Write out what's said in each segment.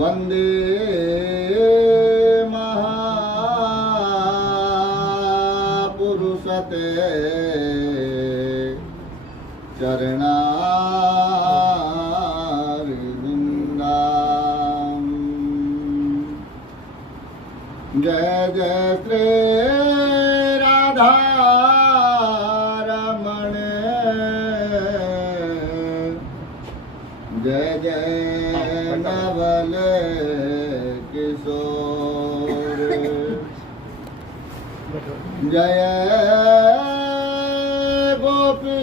वंदे महापुरुषते चरणारविंदम। जय जय श्री राधा रमण, जय जय नवल किशोर, जय गोपी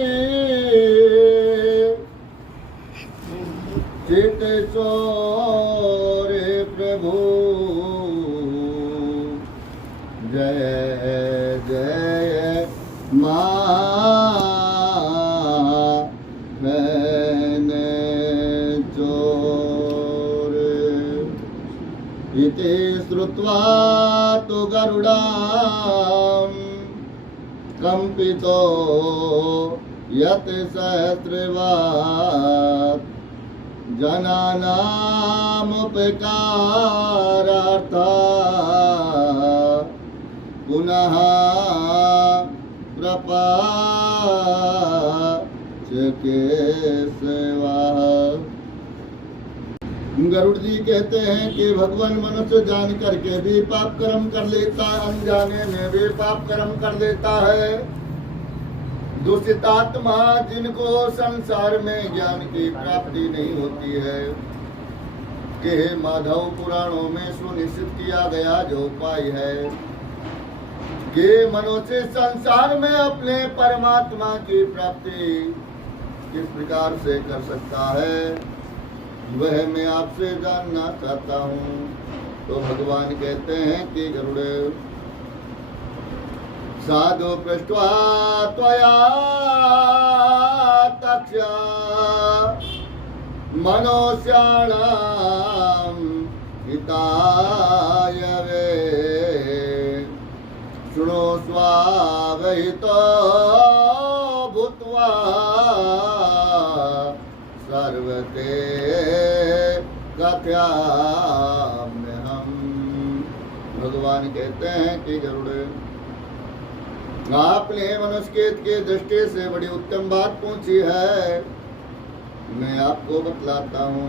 चित चोर प्रभु, जय जय महान चोर। इति श्रुत्वा तु गरुडां कंपितो यत् सहस्रवात्, जनानामुपकारार्थं पुनः प्रपञ्च केशवः। गरुड़ जी कहते हैं कि भगवान मनुष्य जान करके भी पाप कर्म कर लेता है, अनजाने में भी पाप कर्म कर लेता है। दूषित आत्मा जिनको संसार में ज्ञान की प्राप्ति नहीं होती है, कि माधव पुराणों में सुनिश्चित किया गया जो उपाय है कि मनुष्य संसार में अपने परमात्मा की प्राप्ति किस प्रकार से कर सकता है, वह मैं आपसे जानना चाहता हूँ। तो भगवान कहते हैं कि गरुड़ साधु पृष्ट्वा त्वया तक्ष मनुष्याणां हिताय वे, शृणुष्वावहितो भूत्वा सर्वते कथयाम्यहम्। भगवान कहते हैं कि गरुड़ आपने मनुष्य की दृष्टि से बड़ी उत्तम बात पूछी है, मैं आपको बतलाता हूँ।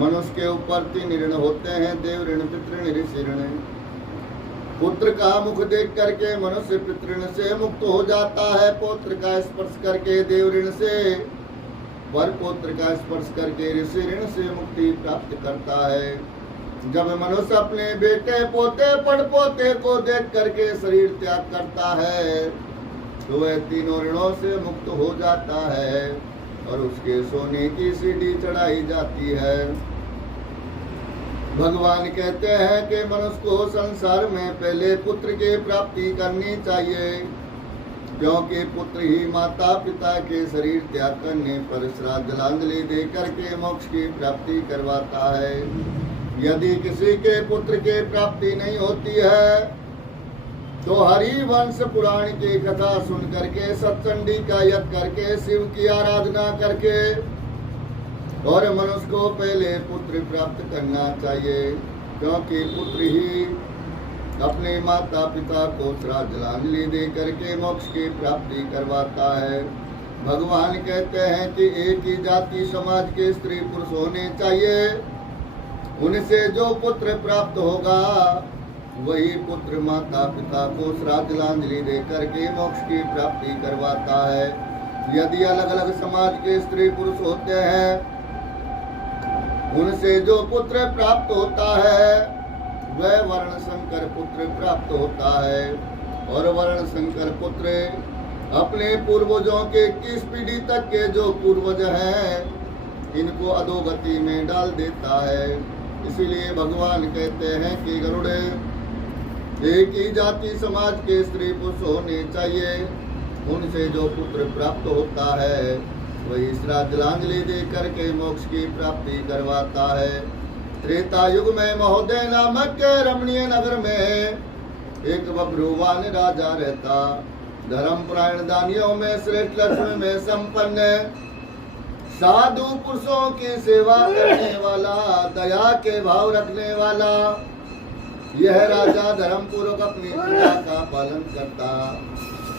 मनुष्य के ऊपर 3 ऋण होते हैं, देव ऋण, पितृ ऋण, ऋषि ऋण। पुत्र का मुख देख करके मनुष्य पितृ ऋण से मुक्त हो जाता है, पौत्र का स्पर्श करके देव ऋण से, पर पौत्र का स्पर्श करके ऋषि ऋण से मुक्ति प्राप्त करता है। जब मनुष्य अपने बेटे पोते पड़पोते को देख करके शरीर त्याग करता है, तो वह 3 ऋणों से मुक्त हो जाता है और उसके सोने की सीढ़ी चढ़ाई जाती है। भगवान कहते हैं कि मनुष्य को संसार में पहले पुत्र की प्राप्ति करनी चाहिए, क्योंकि पुत्र ही माता पिता के शरीर त्याग करने पर श्राद्ध जलांजलि दे करके मोक्ष की प्राप्ति करवाता है। यदि किसी के पुत्र की प्राप्ति नहीं होती है, तो हरिवंश पुराण की कथा सुन करके, सत्संडी का यज्ञ करके, शिव की आराधना करके और मनुष्य को पहले पुत्र प्राप्त करना चाहिए, क्योंकि पुत्र ही अपने माता पिता को श्राद्ध जलांजलि दे करके मोक्ष की प्राप्ति करवाता है। भगवान कहते हैं कि एक ही जाति समाज के स्त्री पुरुष होने चाहिए, उनसे जो पुत्र प्राप्त होगा वही पुत्र माता पिता को श्राद्ध जलांजलि दे करके मोक्ष की प्राप्ति करवाता है। यदि अलग अलग समाज के स्त्री पुरुष होते हैं, उनसे जो पुत्र प्राप्त होता है वह वर्ण शंकर पुत्र प्राप्त होता है, और वर्ण शंकर पुत्र अपने पूर्वजों के 21 पीढ़ी तक के जो पूर्वज हैं, इनको अधोगति में डाल देता है। इसीलिए भगवान कहते हैं कि गरुड़ एक ही जाति समाज के स्त्री पुरुष होने चाहिए, उनसे जो पुत्र प्राप्त होता है वही श्राद्ध जलांजलि दे करके मोक्ष की प्राप्ति करवाता है। त्रेता युग में महोदय नामक के रमणीय नगर में एक बब्रुवान राजा रहता, धर्म परायण दानियों में श्रेष्ठ, लक्ष्मी में संपन्न, साधु पुरुषों की सेवा करने वाला, दया के भाव रखने वाला, यह राजा धर्म पूर्वक अपनी प्रजा का पालन करता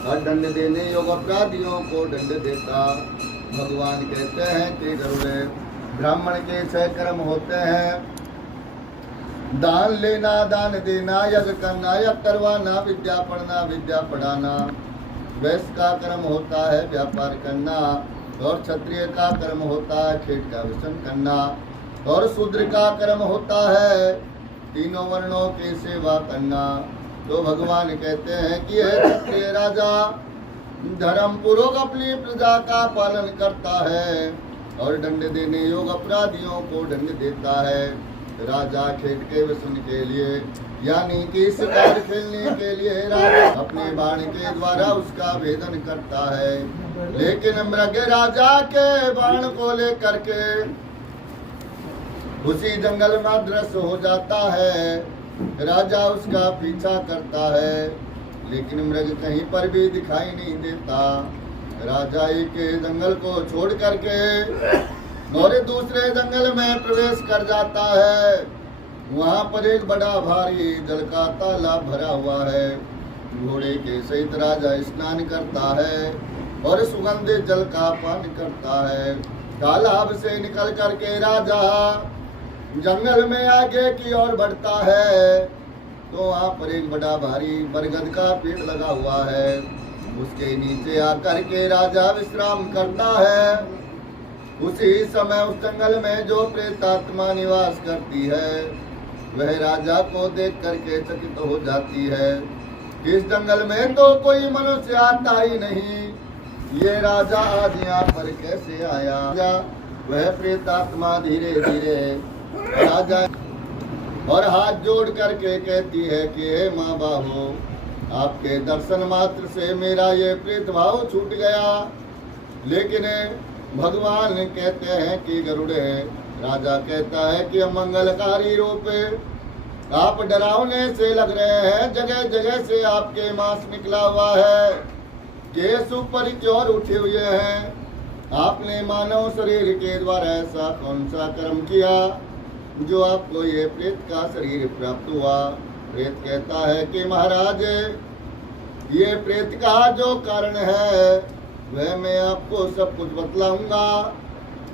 और दंड देने योग्य अपराधियों को दंड देता। भगवान कहते हैं कि गरुड़े, ब्राह्मण के 6 कर्म होते हैं। दान लेना, दान देना, यज्ञ करना, यज्ञ करवाना, विद्या पढ़ना, विद्या पढ़ाना। वैश्य का कर्म होता है व्यापार करना, और क्षत्रिय का कर्म होता है खेत का व्यसन करना, और शूद्र का कर्म होता है तीनों वर्णों की सेवा करना। तो भगवान कहते हैं कि यह क्षत्रिय राजा धर्म पूर्वक अपनी प्रजा का पालन करता है और दंड देने योग्य अपराधियों को दंड देता है। राजा खेत के व्यसन के लिए, यानी कि शिकार खेलने के लिए राजा अपने बाण के द्वारा उसका भेदन करता है, लेकिन मृग राजा के बाण को लेकर के उसी जंगल में अदृश्य हो जाता है। राजा उसका पीछा करता है, लेकिन मृग कहीं पर भी दिखाई नहीं देता। राजा एक जंगल को छोड़ करके और दूसरे जंगल में प्रवेश कर जाता है। वहाँ पर एक बड़ा भारी जल का तालाब भरा हुआ है। घोड़े के सहित राजा स्नान करता है और सुगंधित जल का पान करता है। तालाब से निकल करके राजा जंगल में आगे की ओर बढ़ता है, तो वहाँ पर एक बड़ा भारी बरगद का पेड़ लगा हुआ है। उसके नीचे आकर के राजा विश्राम करता है। उसी समय उस जंगल में जो प्रेतात्मा निवास करती है, वह राजा को देख करके चकित हो जाती है। इस जंगल में तो कोई मनुष्य आता ही नहीं, ये राजा आज यहाँ पर कैसे आया? वह प्रेतात्मा धीरे धीरे राजा और हाथ जोड़ करके कहती है कि हे माँ बाबू, आपके दर्शन मात्र से मेरा ये प्रेत भाव छूट गया। लेकिन भगवान कहते हैं कि गरुड़े, राजा कहता है कि मंगलकारी रूप आप डरावने से लग रहे हैं, जगह जगह से आपके मांस निकला हुआ है, केस ऊपर की ओर उठे हुए हैं। आपने मानव शरीर के द्वारा ऐसा कौन सा कर्म किया जो आपको ये प्रेत का शरीर प्राप्त हुआ? प्रेत कहता है कि महाराज, ये प्रेत का जो कारण है वह मैं आपको सब कुछ बतलाऊंगा,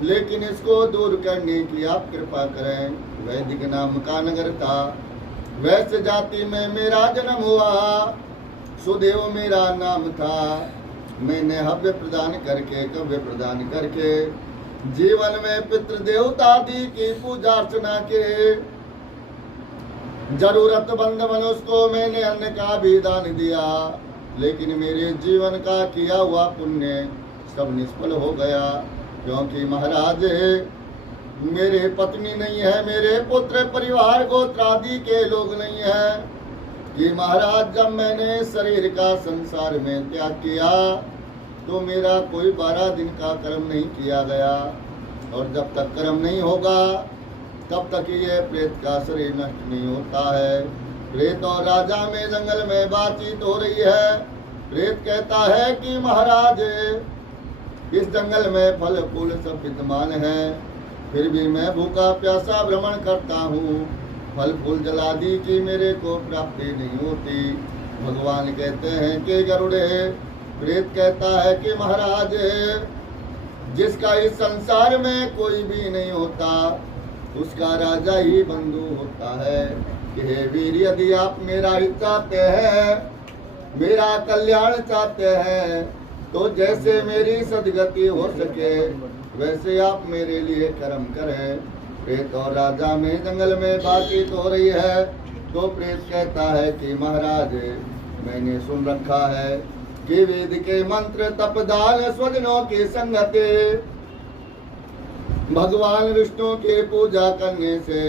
लेकिन इसको दूर करने की आप कृपा करें। वैदिक नाम का नगर था, वैश्य जाति में मेरा जन्म हुआ, सुदेव मेरा नाम था। मैंने हव्य प्रदान करके, कव्य प्रदान करके जीवन में पितृ देवता आदि की पूजा अर्चना के जरूरतमंद मनुष्य को मैंने अन्न का भी दान दिया, लेकिन मेरे जीवन का किया हुआ पुण्य सब निष्फल हो गया, क्योंकि महाराज मेरे पत्नी नहीं है, मेरे पुत्र परिवार गोत्र आदि के लोग नहीं है। कि महाराज, जब मैंने शरीर का संसार में त्याग किया तो मेरा कोई 12 दिन का कर्म नहीं किया गया, और जब तक कर्म नहीं होगा तब तक ये प्रेत का शरीर नष्ट नहीं होता है। प्रेत और राजा में जंगल में बातचीत हो रही है। प्रेत कहता है कि महाराज, इस जंगल में फल फूल सब विद्यमान है, फिर भी मैं भूखा प्यासा भ्रमण करता हूँ, फल फूल जलादि की मेरे को प्राप्ति नहीं होती। भगवान कहते हैं कि गरुड़े, प्रेत कहता है कि महाराज, जिसका इस संसार में कोई भी नहीं होता उसका राजा ही बंधु होता है। कि हे वीर, यदि आप मेरा हित चाहते हैं, मेरा कल्याण चाहते हैं, तो जैसे मेरी सदगति हो सके वैसे आप मेरे लिए कर्म करें। प्रेत और राजा में जंगल में बातचीत हो रही है, तो प्रेत कहता है कि महाराज, मैंने सुन रखा है कि वेद के मंत्र तप दान स्वजनों की संगति, भगवान विष्णु की पूजा करने से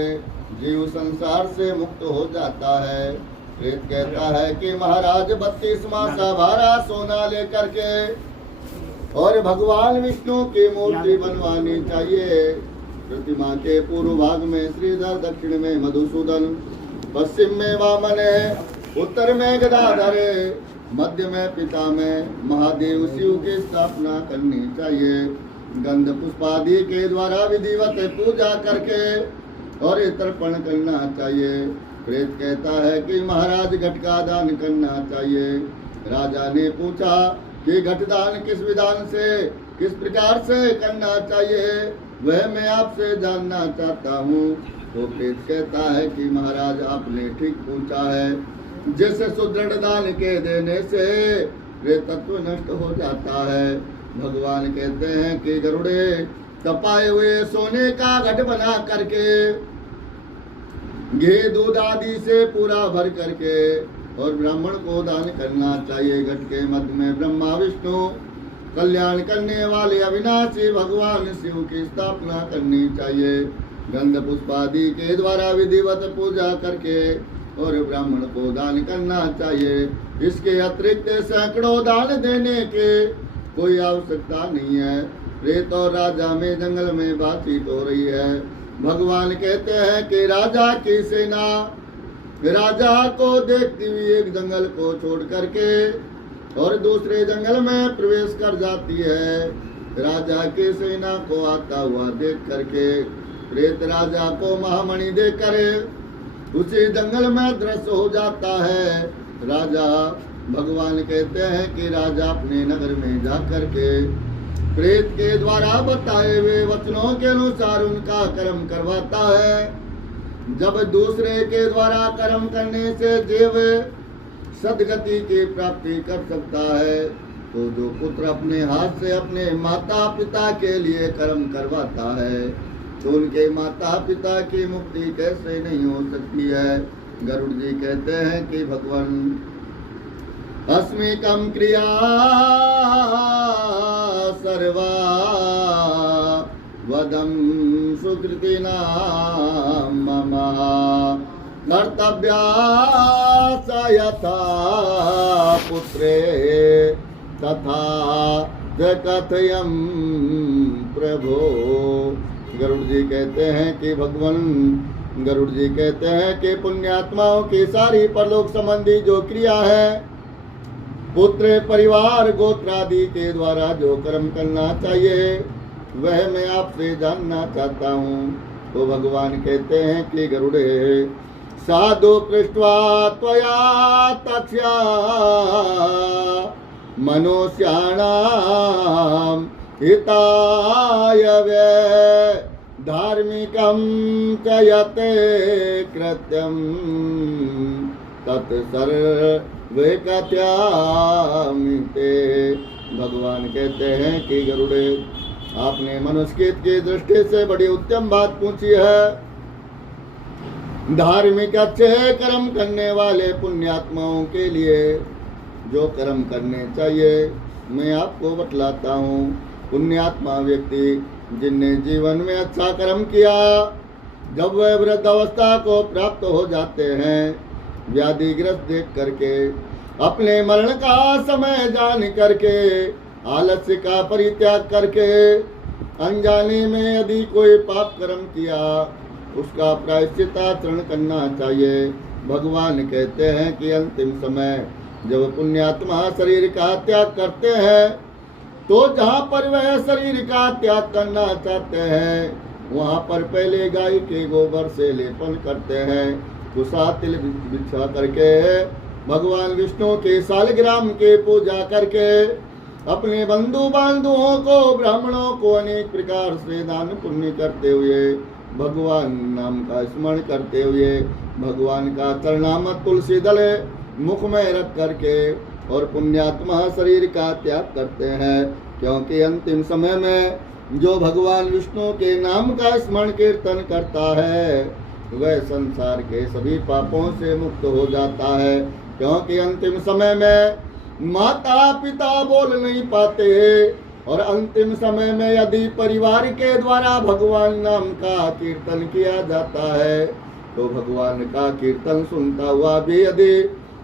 जीव संसार से मुक्त हो जाता है। प्रेत कहता है कि महाराज, 32वां भारा सोना लेकर के और भगवान विष्णु की मूर्ति बनवानी चाहिए। प्रतिमा के पूर्व भाग में श्रीधर, दक्षिण में मधुसूदन, पश्चिम में वामन, उत्तर में गदाधर, मध्य में पिता में महादेव शिव की स्थापना करनी चाहिए। गंध पुष्पादि के द्वारा विधिवत पूजा करके और तर्पण करना चाहिए। प्रेत कहता है कि महाराज घट का दान करना चाहिए। राजा ने पूछा कि घट दान किस विधान से, किस प्रकार से करना चाहिए, वह मैं आपसे जानना चाहता हूँ। तो प्रेत कहता है कि महाराज आपने ठीक पूछा है। जिस सुदृढ़ दान के देने से प्रेतत्व नष्ट हो जाता है। भगवान कहते हैं कि गरुड़े तपाए हुए सोने का घट बना करके घी दूध आदि से पूरा भर करके और ब्राह्मण को दान करना चाहिए। घट के मध्य में ब्रह्मा विष्णु कल्याण करने वाले अविनाशी भगवान शिव की स्थापना करनी चाहिए। गंध पुष्पादि के द्वारा विधिवत पूजा करके और ब्राह्मण को दान करना चाहिए। इसके अतिरिक्त सैकड़ों दान देने के कोई आवश्यकता नहीं है। प्रेत और राजा में जंगल में बातचीत हो रही है। भगवान कहते हैं कि राजा की सेना राजा को देखती हुई एक जंगल को छोड़ करके और दूसरे जंगल में प्रवेश कर जाती है। राजा की सेना को आता हुआ देख करके प्रेत राजा को महामणि देकर उसी जंगल में दृश्य हो जाता है। राजा भगवान कहते हैं कि राजा अपने नगर में जा करके प्रेत के द्वारा बताए हुए वचनों के अनुसार उनका कर्म करवाता है। जब दूसरे के द्वारा कर्म करने से जीव सदगति की प्राप्ति कर सकता है, तो जो पुत्र अपने हाथ से अपने माता पिता के लिए कर्म करवाता है, तो उनके माता पिता की मुक्ति कैसे नहीं हो सकती है। गरुड़ जी कहते हैं कि भगवान अस्मिकं क्रिया सर्वा वदं सुकृतिना मम कर्तव्या यथा पुत्रे तथा कथयं प्रभो। गरुड़ जी कहते हैं कि भगवान गरुड़ जी कहते हैं कि पुण्यात्माओं की सारी परलोक संबंधी जो क्रिया है, पुत्र परिवार गोत्र आदि के द्वारा जो कर्म करना चाहिए, वह मैं आपसे जानना चाहता हूँ। तो भगवान कहते हैं कि गरुड़े साधु पृष्ठवा त्वया तक्ष्या मनुष्याणां हिताय वे धार्मिकं च यते कृत्यं तत्सर्वे कथयामि ते। भगवान कहते हैं कि गरुड़े आपने मनुष्य की दृष्टि से बड़ी उत्तम बात पूछी है। धार्मिक अच्छे कर्म करने वाले पुण्यात्माओं के लिए जो कर्म करने चाहिए मैं आपको बतलाता हूँ। पुण्यात्मा व्यक्ति जिनने जीवन में अच्छा कर्म किया, जब वह वृद्धावस्था को प्राप्त हो जाते हैं, व्याधिग्रस्त देख करके, अपने मरण का समय जान करके, आलस्य का परित्याग करके, अनजाने में यदि कोई पाप कर्म किया, उसका प्रायश्चित आचरण करना चाहिए। भगवान कहते हैं कि अंतिम समय जब पुण्यात्मा शरीर का त्याग करते हैं, तो जहाँ पर वह शरीर का त्याग करना चाहते हैं, वहाँ पर पहले गाय के गोबर से लेपन करते हैं, कुसा तिल बिछा करके भगवान विष्णु के सालग्राम के पूजा करके, अपने बंधु बांधुओं को, ब्राह्मणों को अनेक प्रकार से दान पुण्य करते हुए, भगवान नाम का स्मरण करते हुए, भगवान का चरणामृत तुलसी दल मुख में रख करके और पुण्यात्मा शरीर का त्याग करते हैं। क्योंकि अंतिम समय में जो भगवान विष्णु के नाम का स्मरण कीर्तन करता है, वह संसार के सभी पापों से मुक्त हो जाता है। क्योंकि अंतिम समय में माता पिता बोल नहीं पाते, और अंतिम समय में यदि परिवार के द्वारा भगवान नाम का कीर्तन किया जाता है, तो भगवान का कीर्तन सुनता हुआ भी यदि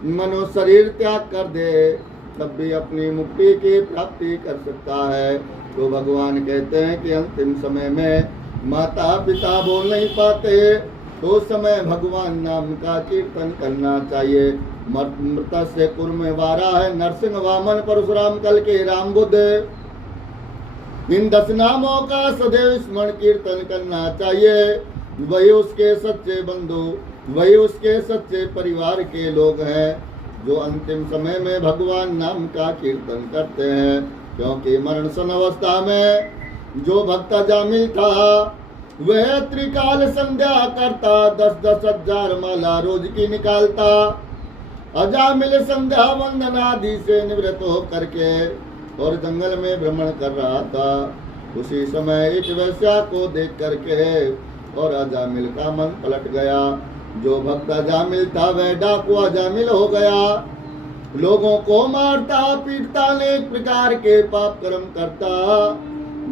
मनुष्य शरीर त्याग कर दे, तब भी अपनी मुक्ति की प्राप्ति कर सकता है। तो भगवान कहते हैं कि अंतिम समय में माता पिता बोल नहीं पाते, तो उस समय भगवान नाम का कीर्तन करना चाहिए। मृतस्य कुर्म वारा है नरसिंह वामन परशुराम कल के राम बुद्ध। इन 10 नामों का सदैव स्मरण कीर्तन करना चाहिए। वही उसके सच्चे बंधु, वही उसके सच्चे परिवार के लोग हैं जो अंतिम समय में भगवान नाम का कीर्तन करते हैं। क्योंकि मरण सन अवस्था में जो भक्त अजामिल था वह त्रिकाल संध्या करता, 10-10 हजार माला रोज की निकालता। अजामिल संध्या वंदन आदि से निवृत्त होकर के और जंगल में भ्रमण कर रहा था। उसी समय एक वैश्या को देख करके और अजामिल का मन पलट गया। जो भक्त अजामिल था वह डाकू अजामिल हो गया। लोगों को मारता पीटता, अनेक प्रकार के पाप कर्म करता।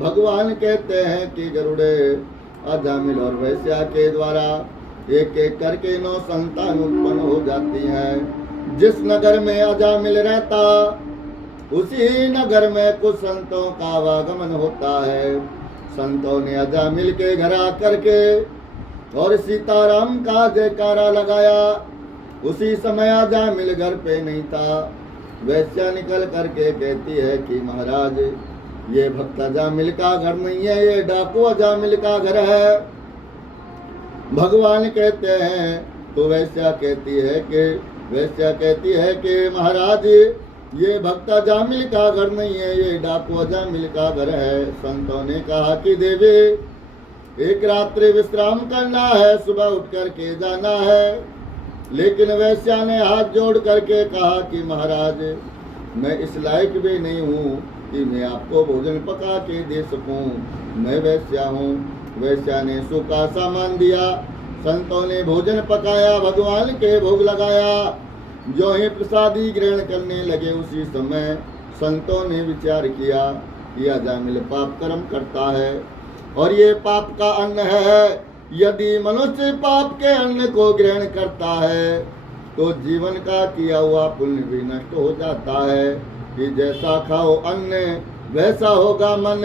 भगवान कहते हैं कि गरुड़े अजामिल और वैश्या के द्वारा एक एक करके 9 संतान उत्पन्न हो जाती हैं। जिस नगर में अजामिल रहता उसी नगर में कुछ संतों का आवागमन होता है। संतों ने अजामिल के घर आकर के और सीताराम का जयकारा लगाया। उसी समय अजामिल घर पे नहीं था। वैश्या निकल करके कहती है कि महाराज ये भक्त अजामिल का घर नहीं है, ये डाकू अजामिल का घर है। भगवान कहते हैं तो वैश्या कहती है कि महाराज ये भक्त अजामिल का घर नहीं है, ये डाकू अजामिल का घर है। संतों ने कहा कि देवी एक रात्रि विश्राम करना है, सुबह उठ करके जाना है। लेकिन वैश्या ने हाथ जोड़ करके कहा कि महाराज मैं इस लायक भी नहीं हूँ कि मैं आपको भोजन पका के दे सकूं, मैं वैश्या हूँ। वैश्या ने सूखा सामान दिया। संतों ने भोजन पकाया, भगवान के भोग लगाया। जो ही प्रसादी ग्रहण करने लगे उसी समय संतों ने विचार किया कि अजामिल पाप कर्म करता है और ये पाप का अन्न है। यदि मनुष्य पाप के अन्न को ग्रहण करता है तो जीवन का किया हुआ पुण्य भी नष्ट हो जाता है। कि जैसा खाओ अन्न वैसा होगा मन,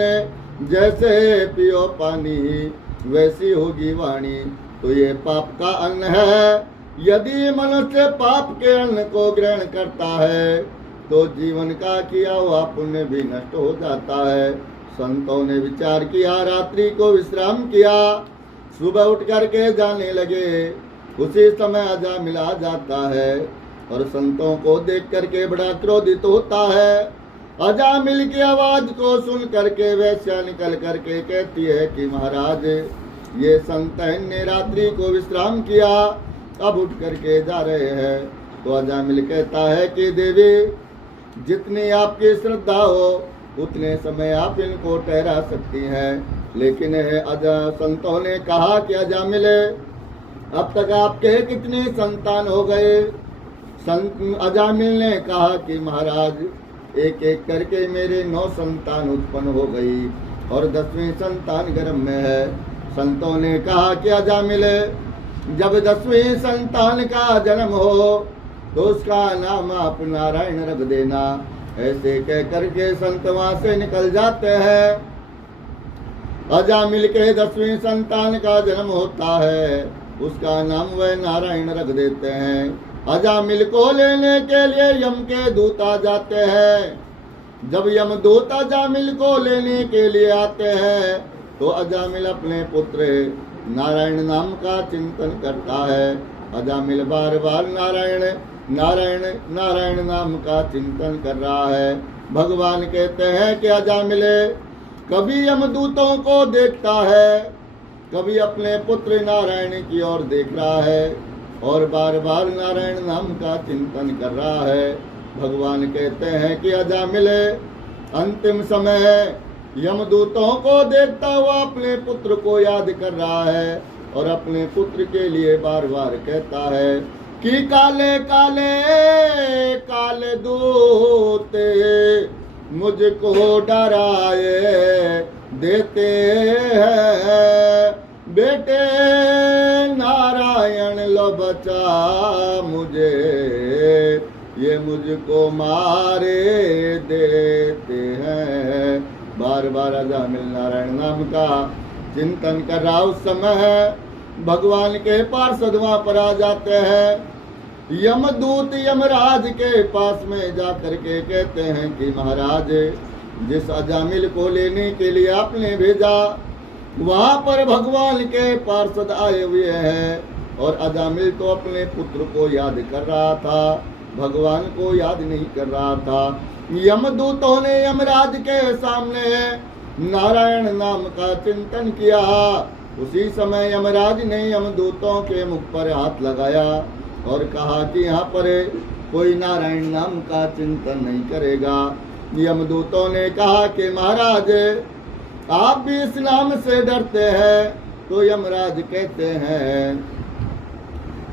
जैसे पियो पानी वैसी होगी वाणी। तो ये पाप का अन्न है। यदि मनुष्य पाप के अन्न को ग्रहण करता है तो जीवन का किया हुआ पुण्य भी नष्ट हो जाता है। संतों ने विचार किया, रात्रि को विश्राम किया, सुबह उठ करके जाने लगे। उसी समय अजामिल आ जाता है और संतों को देख करके बड़ा क्रोधित होता है। अजामिल की आवाज को सुन करके वैश्या निकल करके कहती है कि महाराज ये संत ने रात्रि को विश्राम किया, अब उठ करके जा रहे हैं। तो अजामिल कहता है कि देवी जितनी आपकी श्रद्धा हो उतने समय आप इनको ठहरा सकती हैं। लेकिन संतों ने कहा कि अजामिल अब तक आपके कितने संतान हो गए? अजामिल ने कहा कि महाराज एक एक करके मेरे 9 संतान उत्पन्न हो गई और 10वीं संतान गर्भ में है। संतों ने कहा कि अजामिल जब 10वीं संतान का जन्म हो तो उसका नाम आप नारायण रख देना। ऐसे कह करके संत वहां से निकल जाते हैं। अजामिल के 10वीं संतान का जन्म होता है, उसका नाम वह नारायण रख देते हैं। अजामिल को लेने के लिए यम के दूत आ जाते हैं। जब यम दूत अजामिल को लेने के लिए आते हैं तो अजामिल अपने पुत्र नारायण नाम का चिंतन करता है। अजामिल बार बार नारायण नारायण नारायण नाम का चिंतन कर रहा है। भगवान कहते हैं कि अजामिल कभी यमदूतों को देखता है, कभी अपने पुत्र नारायण की ओर देख रहा है और बार बार नारायण नाम का चिंतन कर रहा है। भगवान कहते हैं कि अजामिल अंतिम समय यमदूतों को देखता हुआ अपने पुत्र को याद कर रहा है और अपने पुत्र के लिए बार बार कहता है कि काले काले काले दूत मुझको डराए देते हैं। बेटे नारायण लो बचा मुझे, ये मुझको मारे देते हैं। बार बार अजामिल नारायण नाम का चिंतन कर रहा उस समय भगवान के पार्षद वहां पर आ जाते हैं। यमदूत यमराज के पास में जा करके कहते हैं कि महाराज जिस अजामिल को लेने के लिए आपने भेजा वहां पर भगवान के पार्षद आए हुए हैं और अजामिल तो अपने पुत्र को याद कर रहा था, भगवान को याद नहीं कर रहा था। यमदूतों ने यमराज के सामने नारायण नाम का चिंतन किया। उसी समय यमराज ने यमदूतों के मुख पर हाथ लगाया और कहा कि यहाँ पर कोई नारायण नाम का चिंतन नहीं करेगा। यमदूतों ने कहा कि महाराज आप भी इस नाम से डरते हैं। तो यमराज कहते हैं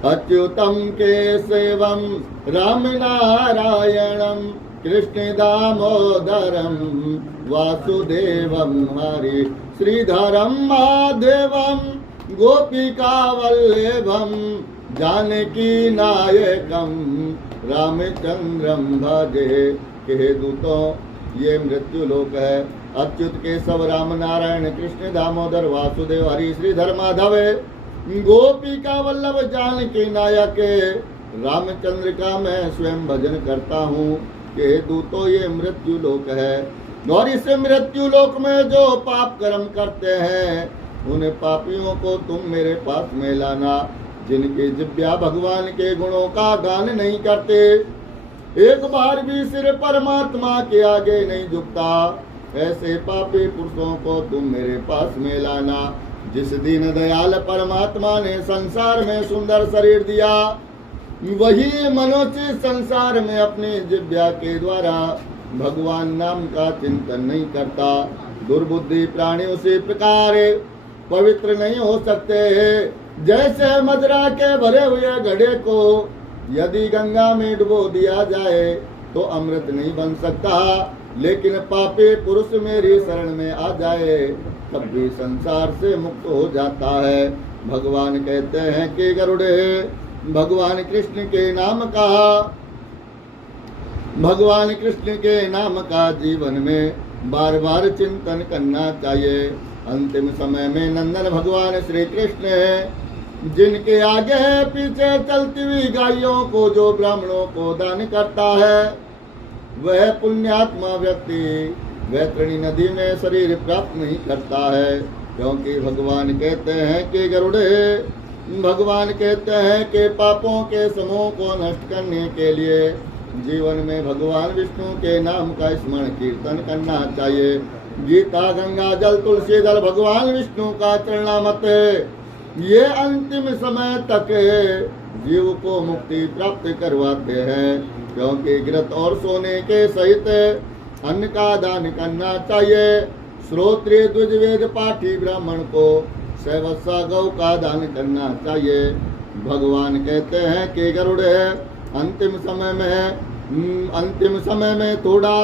अच्युतम केशवम राम नारायणम कृष्ण दामोदरम वासुदेवम हरि श्रीधरम माधवम गोपिका वल्लभम जानकी नायकम रामचंद्रम भजे। के दूतों ये मृत्यु लोक है। अच्युत केशव राम नारायण कृष्ण दामोदर वासुदेव हरि श्रीधर माधव गोपिका वल्लभ जानकी नायक रामचंद्र का मैं स्वयं भजन करता हूँ। के दूतों ये मृत्यु लोक है और इस मृत्यु लोक में जो पाप कर्म करते हैं उन पापियों को तुम मेरे पास में लाना, जिनके जिब्या भगवान के गुणों का गान नहीं करते, एक बार भी सिर परमात्मा के आगे नहीं झुकता, ऐसे पापी पुरुषों को तुम मेरे पास में लाना। जिस दीन दयाल परमात्मा ने संसार में सुंदर शरीर दिया वही मनुष्य संसार में अपने जिब्या के द्वारा भगवान नाम का चिंतन नहीं करता। दुर्बुद्धि प्राणी उसी प्रकार पवित्र नहीं हो सकते। जैसे मदिरा के भरे हुए घड़े को यदि गंगा में डुबो दिया जाए तो अमृत नहीं बन सकता, लेकिन पापी पुरुष मेरी शरण में आ जाए तब भी संसार से मुक्त हो जाता है। भगवान कहते हैं कि गरुड़े भगवान कृष्ण के नाम का जीवन में बार बार चिंतन करना चाहिए। अंतिम समय में नंदन भगवान श्री कृष्ण है, जिनके आगे पीछे चलती हुई गायों को जो ब्राह्मणों को दान करता है वह पुण्यात्मा व्यक्ति वैतरणी नदी में शरीर प्राप्त नहीं करता है। क्योंकि भगवान कहते हैं कि गरुड़े भगवान कहते हैं कि पापों के समूह को नष्ट करने के लिए जीवन में भगवान विष्णु के नाम का स्मरण कीर्तन करना चाहिए। गीता गंगा जल तुलसी दल भगवान विष्णु का चरणामृत ये अंतिम समय तक जीव को मुक्ति प्राप्त करवाते हैं। क्योंकि घृत और सोने के सहित अन्न का दान करना चाहिए। श्रोत्रिय द्विज वेद पाठी ब्राह्मण को सहवत्सा गौ का दान करना चाहिए। भगवान कहते हैं कि गरुड़े अंतिम समय में थोड़ा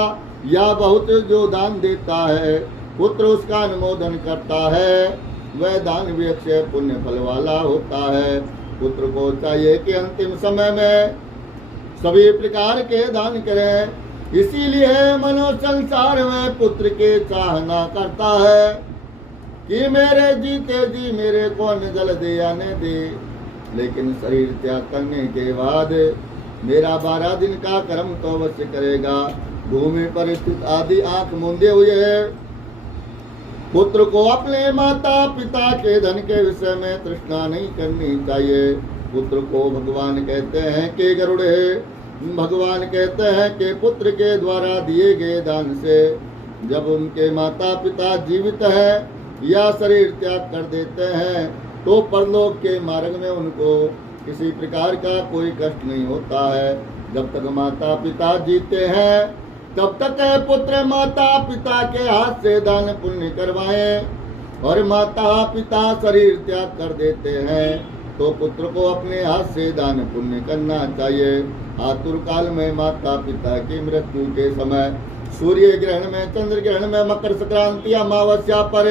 या बहुत जो दान देता है पुत्र उसका अनुमोदन करता है, वह दान भी अक्षय पुण्य फल वाला होता है। पुत्र को चाहिए कि अंतिम समय में सभी प्रकार के दान करें। इसीलिए मनुष्य संसार में पुत्र के चाहना करता है कि मेरे जीते जी मेरे को अन्न जल दे आने दे, लेकिन शरीर त्याग करने के बाद मेरा 12 दिन का कर्म तो अवश्य करेगा। भूमि पर स्थित आदि आंख मूंदे हुए है। पुत्र को अपने माता पिता के धन के विषय में तृष्णा नहीं करनी चाहिए। पुत्र को भगवान कहते हैं कि गरुड़े भगवान कहते हैं कि पुत्र के द्वारा दिए गए दान से जब उनके माता पिता जीवित है या शरीर त्याग कर देते हैं तो परलोक के मार्ग में उनको किसी प्रकार का कोई कष्ट नहीं होता है। जब तक माता पिता जीते हैं तब तक पुत्र माता पिता के हाथ से दान पुण्य करवाएं, और माता पिता शरीर त्याग कर देते हैं तो पुत्र को अपने हाथ से दान पुण्य करना चाहिए। आतुर काल में माता पिता की मृत्यु के समय सूर्य ग्रहण में, चंद्र ग्रहण में, मकर संक्रांति अमावस्या पर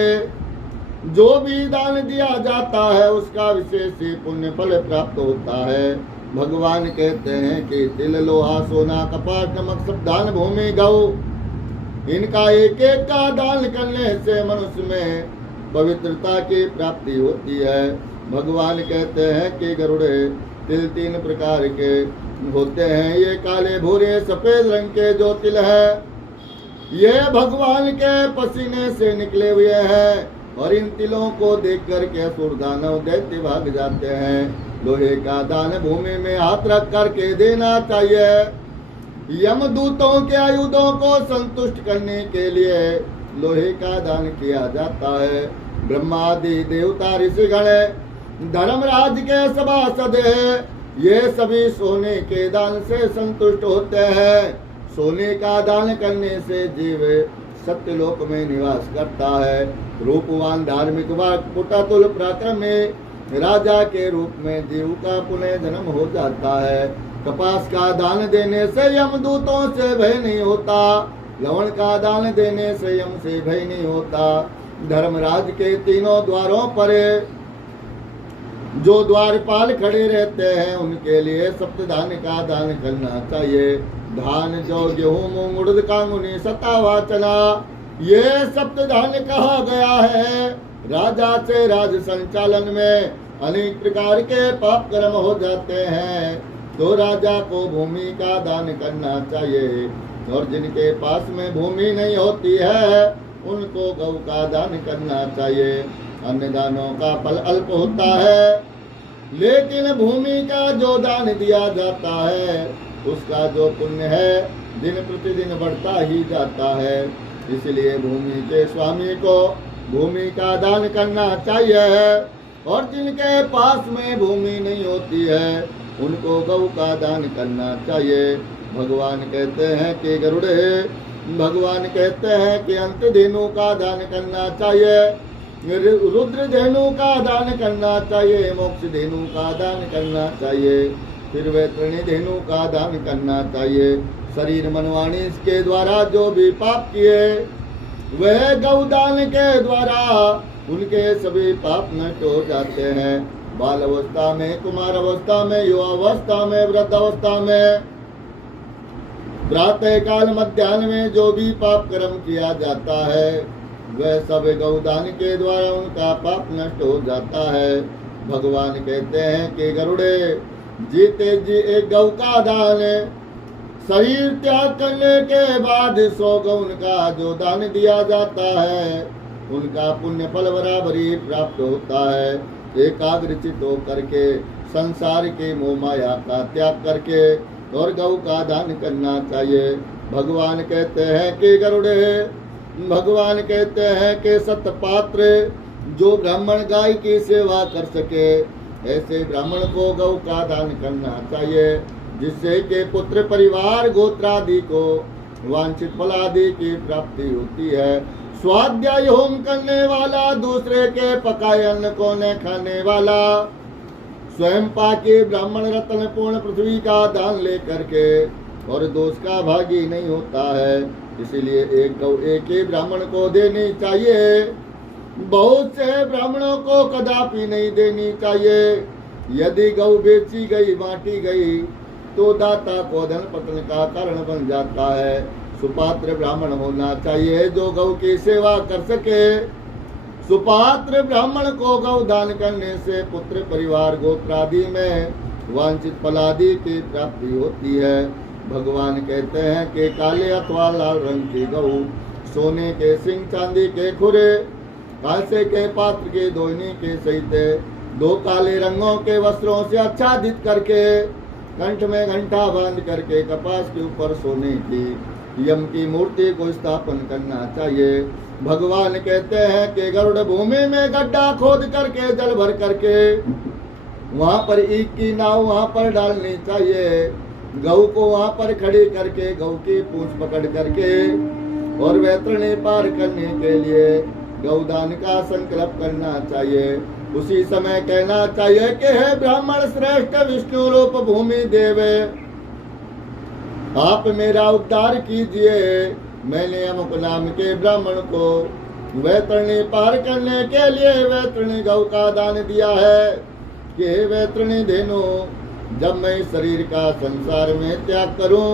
जो भी दान दिया जाता है उसका विशेष ही पुण्य फल प्राप्त होता है। भगवान कहते हैं कि तिल लोहा सोना कपाट नमक सब दान भूमि गौ, इनका एक एक का दान करने से मनुष्य में पवित्रता की प्राप्ति होती है। भगवान कहते हैं कि गरुड़े तिल 3 प्रकार के होते हैं। ये काले भूरे सफेद रंग के जो तिल है ये भगवान के पसीने से निकले हुए हैं और इन तिलों को देख कर के असुर दानव दैत्य भाग जाते हैं। लोहे का दान भूमि में हाथ रख करके देना चाहिए। यमदूतों के आयुधों को संतुष्ट करने के लिए लोहे का दान किया जाता है। ब्रह्मा आदि देवता ऋषिगण धर्मराज के सभासद है, ये सभी सोने के दान से संतुष्ट होते हैं। सोने का दान करने से जीव सत्यलोक में निवास करता है। रूपवान धार्मिक पुटातुल पराक्रम में राजा के रूप में जीव का पुनः जन्म हो जाता है। कपास का दान देने से यमदूतों से भय नहीं होता। लवण का दान देने से यम से भय नहीं होता। धर्मराज के तीनों द्वारों पर जो द्वारपाल खड़े रहते हैं उनके लिए सप्तधान्य का दान करना चाहिए। धान जौ गेहूं मूंग उड़द कांगुनी सतावा चना, ये सप्तधान्य कहा गया है। राजा से राज संचालन में अनेक प्रकार के पाप कर्म हो जाते हैं, तो राजा को भूमि का दान करना चाहिए। और जिनके पास में भूमि नहीं होती है उनको गौ का दान करना चाहिए। अन्य दानों का फल अल्प होता है, लेकिन भूमि का जो दान दिया जाता है उसका जो पुण्य है दिन प्रतिदिन बढ़ता ही जाता है। इसलिए भूमि के स्वामी को भूमि का दान करना चाहिए। और जिनके पास में भूमि नहीं होती है उनको गौ का दान करना चाहिए। भगवान कहते हैं कि गरुड़े, भगवान कहते हैं कि अंत धेनु का दान करना चाहिए, रुद्र धेनु का दान करना चाहिए, मोक्ष धेनु का दान करना चाहिए, फिर वैतरणी धेनु का दान करना चाहिए। शरीर मनवाणी के द्वारा जो भी पाप किए वह गौदान के द्वारा उनके सभी पाप नष्ट हो जाते हैं। बाल अवस्था में, कुमार अवस्था में, युवा अवस्था में, वृद्ध अवस्था में, प्रातः काल मध्याह्न में जो भी पाप कर्म किया जाता है वह सब गौदान के द्वारा उनका पाप नष्ट हो जाता है। भगवान कहते हैं कि गरुड़े, जीते जी एक गौ का दान, शरीर त्याग करने के बाद 100 गौ उनका जो दान दिया जाता है उनका पुण्य फल बराबरी प्राप्त होता है। एकाग्रचित होकर के संसार के मोह माया का त्याग करके और गौ का दान करना चाहिए। भगवान कहते हैं कि गरुड़े, भगवान कहते हैं कि सतपात्र जो ब्राह्मण गाय की सेवा कर सके ऐसे ब्राह्मण को गौ का दान करना चाहिए, जिससे कि पुत्र परिवार गोत्रादि को वांछित फलादि की प्राप्ति होती है। स्वाध्याय होम करने वाला, दूसरे के पकाए अन्न को न खाने वाला, स्वयं पाके ब्राह्मण रत्न पूर्ण पृथ्वी का दान लेकर के और दोष का भागी नहीं होता है। इसीलिए एक गौ एक ही ब्राह्मण को देनी चाहिए, बहुत से ब्राह्मणों को कदापि नहीं देनी चाहिए। यदि गौ बेची गई, बांटी गई तो दाता को धन पतन का कारण बन जाता है। सुपात्र ब्राह्मण होना चाहिए जो गौ की सेवा कर सके। सुपात्र ब्राह्मण को गौ दान करने से पुत्र परिवार गोत्रादि में वांछित फलादि की प्राप्ति होती है। भगवान कहते हैं कि काले अथवा लाल रंग की गौ, सोने के सिंह, चांदी के खुरे, कांसे के पात्र के दोहनी के सहित 2 काले रंगों के वस्त्रों से आच्छादित करके कंठ में घंटा बांध करके कपास के ऊपर सोने की यम की मूर्ति को स्थापन करना चाहिए। भगवान कहते हैं कि गरुड़ भूमि में गड्ढा खोद करके जल भर करके वहां पर ईख की नाव वहां पर डालनी चाहिए। गौ को वहां पर खड़ी करके गौ की पूंछ पकड़ करके और वैतरणी पार करने के लिए गौदान का संकल्प करना चाहिए। उसी समय कहना चाहिए कि हे ब्राह्मण श्रेष्ठ विष्णु रूप भूमि देवे, आप मेरा उद्धार कीजिए। मैंने अमुक नाम के ब्राह्मण को वैतरणी पार करने के लिए वैतरणी गौ का दान दिया है कि हे वैतरणी धेनु, जब मैं शरीर का संसार में त्याग करूं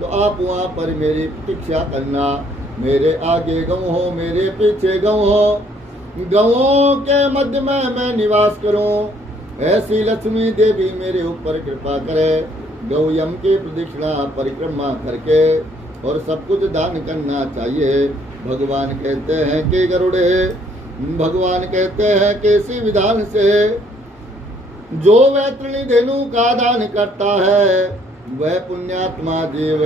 तो आप वहां पर मेरी प्रतीक्षा करना। मेरे आगे गौ हो, मेरे पीछे गौ हो, गौओं के मध्य में मैं निवास करूं। ऐसी लक्ष्मी देवी मेरे ऊपर कृपा करे। गौ यम की प्रदक्षिणा परिक्रमा करके और सब कुछ दान करना चाहिए। भगवान कहते हैं कि गरुड़े, भगवान कहते हैं कि इसी विधान से जो वैतरणी धेनु का दान करता है वह पुण्यात्मा जीव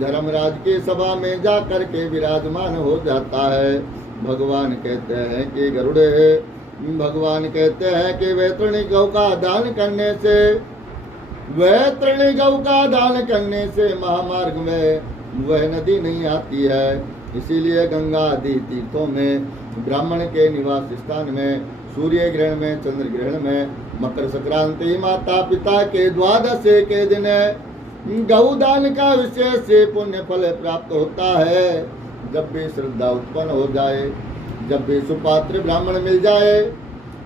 धर्मराज की सभा में जा करके विराजमान हो जाता है। भगवान कहते हैं कि गरुड़े, भगवान कहते हैं कि वैतरणी गौ का दान करने से, वैतरणी गौ का दान करने से महामार्ग में वह नदी नहीं आती है। इसीलिए गंगा आदि तीर्थों में, ब्राह्मण के निवास स्थान में, सूर्य ग्रहण में, चंद्र ग्रहण में, मकर संक्रांति, माता पिता के द्वादश के दिन गौदान का विशेष पुण्य फल प्राप्त होता है। जब भी श्रद्धा उत्पन्न हो जाए, जब भी सुपात्र ब्राह्मण मिल जाए,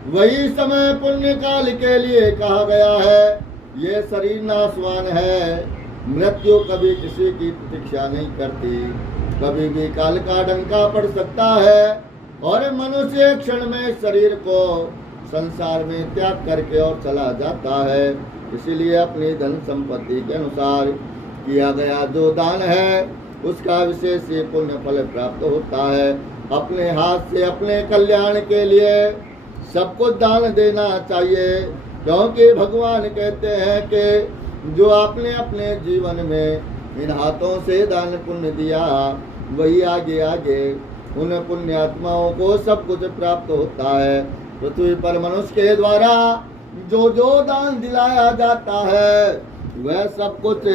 वही समय पुण्य काल के लिए कहा गया है। ये शरीर नाशवान है, मृत्यु कभी किसी की प्रतीक्षा नहीं करती, कभी भी काल का डंका पड़ सकता है और मनुष्य क्षण में शरीर को संसार में त्याग करके और चला जाता है। इसीलिए अपनी धन संपत्ति के अनुसार किया गया जो दान है उसका विशेष पुण्य फल प्राप्त होता है। अपने हाथ से अपने कल्याण के लिए सब कुछ दान देना चाहिए, क्योंकि भगवान कहते हैं कि जो आपने अपने जीवन में इन हाथों से दान पुण्य दिया वही आगे आगे उन पुण्यात्माओं को सब कुछ प्राप्त होता है। पृथ्वी पर मनुष्य के द्वारा जो जो दान दिलाया जाता है वह सब कुछ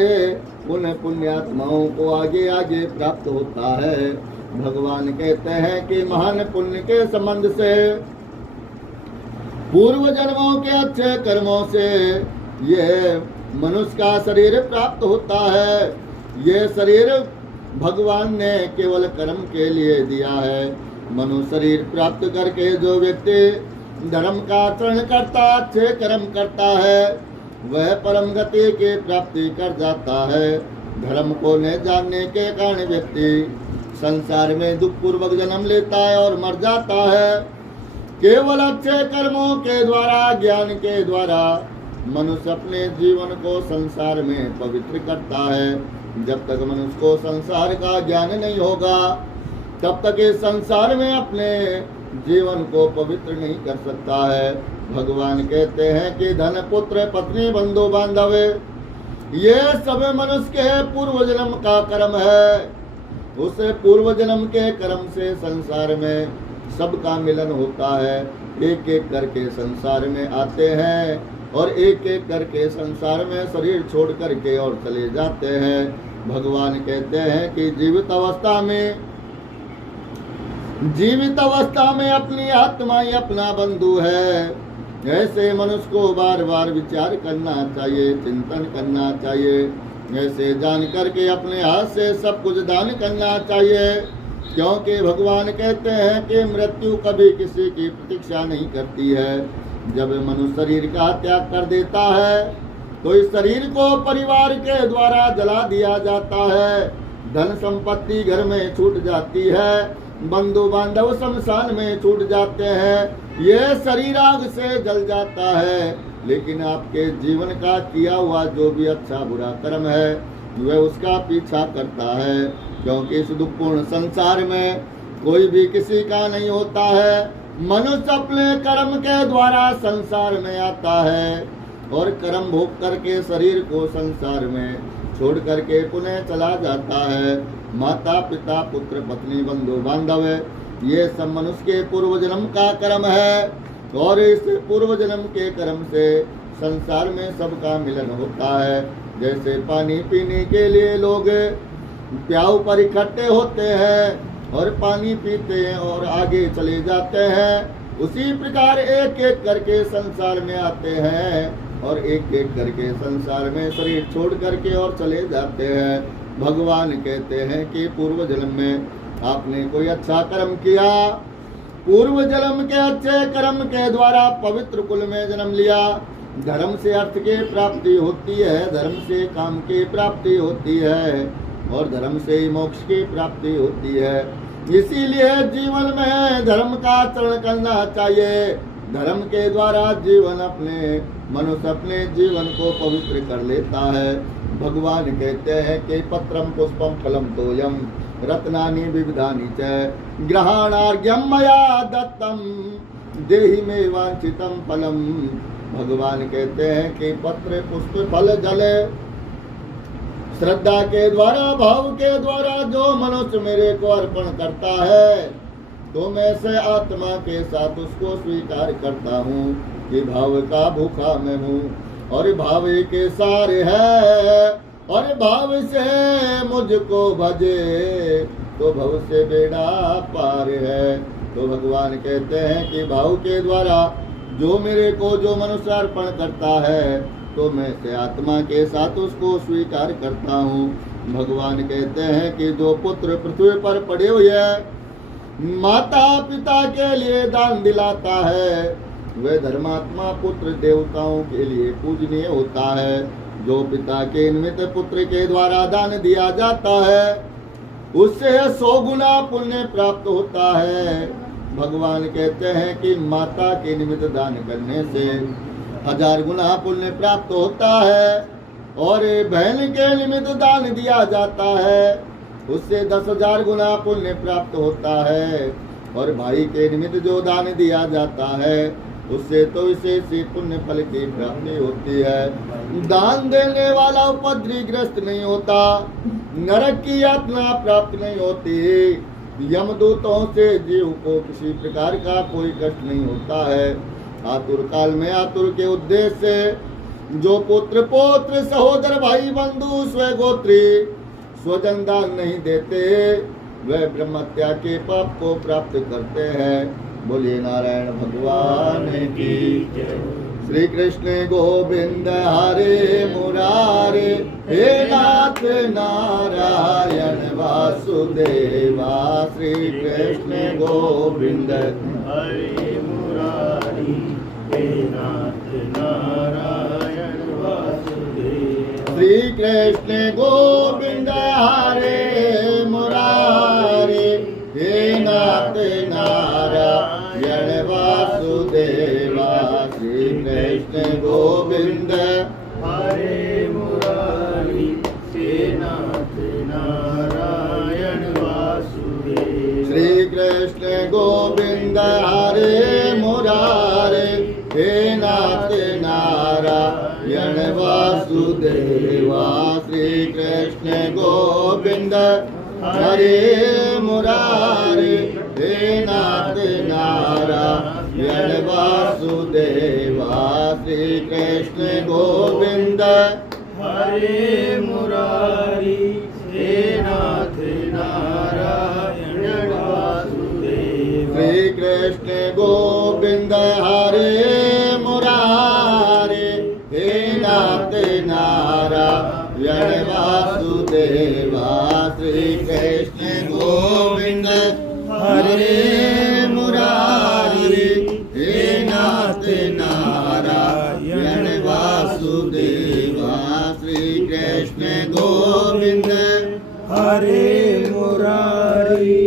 उन पुण्यात्माओं को आगे आगे प्राप्त होता है। भगवान कहते हैं कि महान पुण्य के संबंध से, पूर्व जन्मों के अच्छे कर्मों से ये मनुष्य का शरीर प्राप्त होता है। ये शरीर भगवान ने केवल कर्म के लिए दिया है। मनुष्य शरीर प्राप्त करके जो व्यक्ति धर्म का आचरण करता, अच्छे कर्म करता है, वह परम गति की प्राप्ति कर जाता है। धर्म को न जानने के कारण व्यक्ति संसार में दुख पूर्वक जन्म लेता है और मर जाता है। केवल अच्छे कर्मों के द्वारा, ज्ञान के द्वारा मनुष्य अपने जीवन को संसार में पवित्र करता है। जब तक मनुष्य को संसार का ज्ञान नहीं होगा तब तक इस संसार में अपने जीवन को पवित्र नहीं कर सकता है। भगवान कहते हैं कि धन, पुत्र, पत्नी, बंधु बांधव ये सब मनुष्य के पूर्व जन्म का कर्म है। उस पूर्व जन्म के कर्म से संसार में सबका मिलन होता है। एक एक करके संसार में आते हैं और एक एक करके संसार में शरीर छोड़ करके और चले जाते हैं। भगवान कहते हैं कि जीवित अवस्था में अपनी आत्मा ही अपना बंधु है। ऐसे मनुष्य को बार बार विचार करना चाहिए, चिंतन करना चाहिए। ऐसे जान करके अपने हाथ से सब कुछ दान करना चाहिए, क्योंकि भगवान कहते हैं कि मृत्यु कभी किसी की प्रतीक्षा नहीं करती है। जब मनुष्य शरीर का त्याग कर देता है तो इस शरीर को परिवार के द्वारा जला दिया जाता है। धन संपत्ति घर में छूट जाती है, बंधु बांधव शमशान में छूट जाते हैं। यह शरीर आग से जल जाता है, लेकिन आपके जीवन का किया हुआ जो भी अच्छा बुरा कर्म है वह उसका पीछा करता है, क्योंकि इस दुखपूर्ण संसार में कोई भी किसी का नहीं होता है। मनुष्य अपने कर्म के द्वारा संसार में आता है और कर्म भोग करके शरीर को संसार में छोड़ करके पुनः चला जाता है। माता पिता पुत्र पत्नी बंधु बांधव ये सब मनुष्य के पूर्व जन्म का कर्म है, और इस पूर्व जन्म के कर्म से संसार में सबका मिलन होता है। जैसे पानी पीने के लिए लोग प्याऊ पर इकट्ठे होते हैं और पानी पीते हैं और आगे चले जाते हैं, उसी प्रकार एक एक करके संसार में आते हैं और एक एक करके संसार में शरीर छोड़ करके और चले जाते हैं। भगवान कहते हैं कि पूर्व जन्म में आपने कोई अच्छा कर्म किया, पूर्व जन्म के अच्छे कर्म के द्वारा पवित्र कुल में जन्म लिया। धर्म से अर्थ की प्राप्ति होती है, धर्म से काम की प्राप्ति होती है और धर्म से ही मोक्ष की प्राप्ति होती है। इसीलिए जीवन में धर्म का आचरण करना चाहिए, धर्म के द्वारा जीवन अपने मनुष्य अपने जीवन को पवित्र कर लेता है। भगवान कहते हैं कि पत्रम पुष्पम फलम तोयम रत्नानि विविधानि च ग्रहणार्घ्यम मया दत्तम देहि में वांछितम फलम। भगवान कहते हैं कि पत्र पुष्प फल जल श्रद्धा के द्वारा भाव के द्वारा जो मनुष्य मेरे को अर्पण करता है तो मैं से आत्मा के साथ उसको स्वीकार करता हूँ कि भाव का भूखा मैं हूँ और भाव के सारे है और भाव से मुझको भजे तो भव से बेड़ा पार है। तो भगवान कहते हैं कि भाव के द्वारा जो मेरे को जो मनुष्य अर्पण करता है तो मैं से आत्मा के साथ उसको स्वीकार करता हूँ। भगवान कहते हैं कि जो पुत्र पृथ्वी पर पड़े हुए माता पिता के लिए दान दिलाता है वह धर्मात्मा पुत्र देवताओं के लिए पूजनीय होता है। जो पिता के निमित्त पुत्र के द्वारा दान दिया जाता है उससे 100 गुना पुण्य प्राप्त होता है। भगवान कहते हैं कि माता के निमित्त दान करने से 1000 गुना पुण्य प्राप्त होता है और बहन के निमित्त दान दिया जाता है उससे 10,000 गुना पुण्य प्राप्त होता है और भाई के निमित्त जो दान दिया जाता है उससे तो विशेष पुण्य फल की प्राप्ति होती है। दान देने वाला उपद्रवग्रस्त नहीं होता, नरक की यातना प्राप्त नहीं होती, यमदूतों से जीव को किसी प्रकार का कोई कष्ट नहीं होता है। आतुर काल में आतुर के उद्देश्य से जो पुत्र पौत्र सहोदर भाई बंधु स्वगोत्री स्वजन दान नहीं देते वह ब्रह्मत्या के पाप को प्राप्त करते हैं। बोलिए नारायण भगवान की जय। श्री कृष्ण गोविंद हरे मुरारे हे नाथ नारायण वासुदेवा। श्री कृष्ण गोविंद हरे मुरारी हे नाथ नारायण वासुदेवा। श्री कृष्ण गोविंद हरे मुरारे हे नाथ नारायण वासुदेवा। श्री कृष्ण गोविंद हरे मुरारी हे नाथ नारायण वासुदेवा। श्री कृष्ण गोविंद हरे मुरारे हे नाथ नारायण वासुदेवा। श्री कृष्ण गोविंद हरे मुरारे हे नाथ नारायण वासुदेवा। श्री कृष्ण गोविंद हरे मुरारी हे नाथ नारायण वासुदेवा। श्री कृष्ण गोविंद हरे मुरारे हे नाथ नारायण वासुदेवा। श्री कृष्ण गोविंद हरे मुरारे हे नाथ नारायण वासुदेवा। श्री कृष्ण गोविंद हरे मुरारी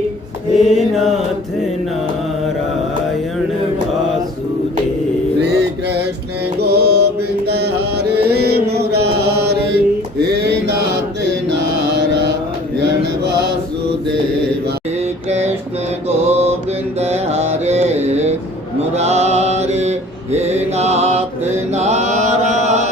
हे नाथ नारायण वासुदेवा। श्री कृष्ण गोविंद हरे मुरारे हे नाथ नारायण वासुदेवा। श्री कृष्ण गोविंद हरे मुरारे हे नाथ नारायण